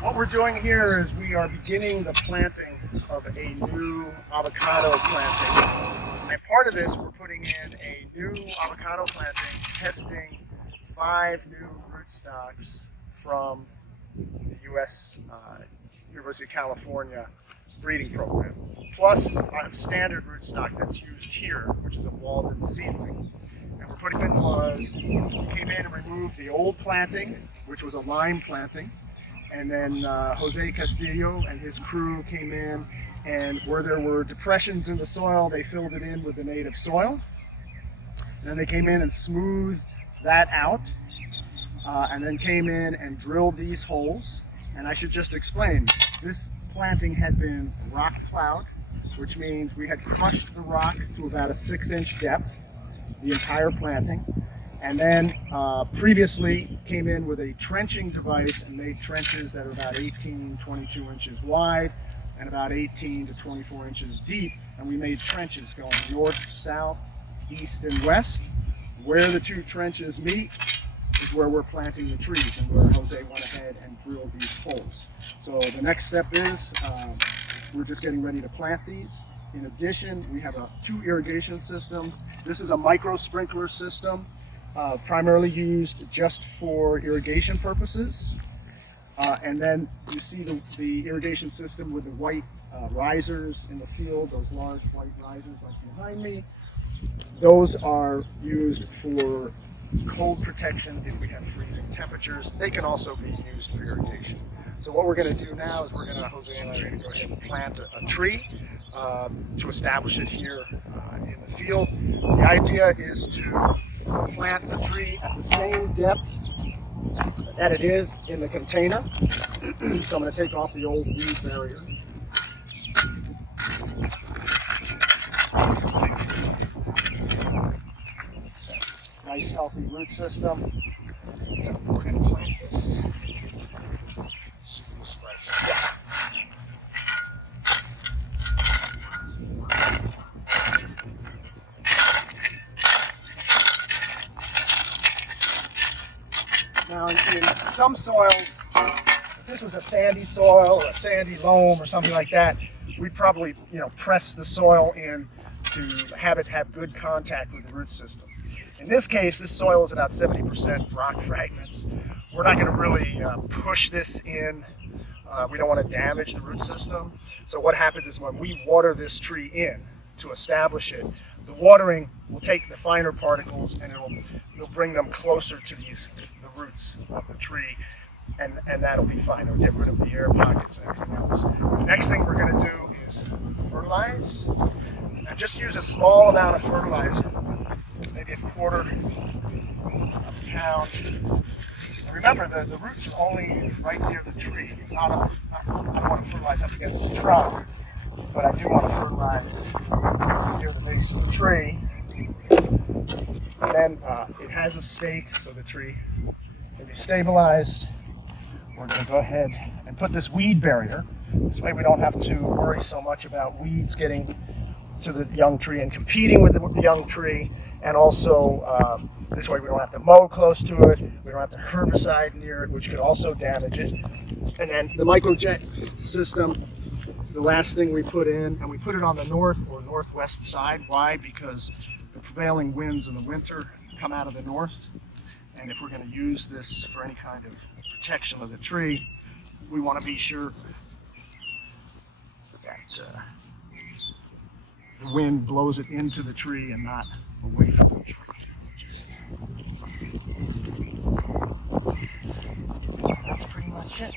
What we're doing here is we are beginning the planting of a new avocado planting. And part of this, we're putting in a new avocado planting, testing 5 new rootstocks from the U.S. University of California breeding program, plus a standard rootstock that's used here, which is a Walden seedling. And we're putting in was, we came in and removed the old planting, which was a lime planting. And then Jose Castillo and his crew came in, and where there were depressions in the soil, they filled it in with the native soil. And then they came in and smoothed that out, and then came in and drilled these holes. And I should just explain, this planting had been rock plowed, which means we had crushed the rock to about a 6-inch depth, the entire planting. And then previously came in with a trenching device and made trenches that are about 18, 22 inches wide and about 18 to 24 inches deep. And we made trenches going north, south, east, and west. Where the 2 trenches meet is where we're planting the trees and where Jose went ahead and drilled these holes. So the next step is we're just getting ready to plant these. In addition, we have 2 irrigation systems. This is a micro sprinkler system. Primarily used just for irrigation purposes. And then you see the irrigation system with the white risers in the field, those large white risers like behind me. Those are used for cold protection if we have freezing temperatures. They can also be used for irrigation. So what we're going to do now is Jose and I are going to go ahead and plant a tree to establish it here in the field. The idea is to plant the tree at the same depth that it is in the container. So I'm going to take off the old weed barrier. Nice healthy root system. So we're going to plant this. Now, in some soils, if this was a sandy soil or a sandy loam or something like that, we'd probably, press the soil in to have it have good contact with the root system. In this case, this soil is about 70% rock fragments. We're not going to really push this in. We don't want to damage the root system. So what happens is when we water this tree in to establish it, the watering will take the finer particles and it'll bring them closer to the roots of the tree, and that'll be fine. It'll get rid of the air pockets and everything else. The next thing we're going to do is fertilize, and just use a small amount of fertilizer, maybe 1/4 pound. Remember, the roots are only right near the tree. I don't want to fertilize up against the trunk, but I do want to fertilize near the base of the tree. And then it has a stake, so the tree can be stabilized. We're going to go ahead and put this weed barrier. This way we don't have to worry so much about weeds getting to the young tree and competing with the young tree. And also, this way we don't have to mow close to it. We don't have to herbicide near it, which could also damage it. And then the microjet system is the last thing we put in. And we put it on the north or northwest side. Why? Because the prevailing winds in the winter come out of the north. And if we're going to use this for any kind of protection of the tree, we want to be sure that the wind blows it into the tree and not away from the tree. That's pretty much it.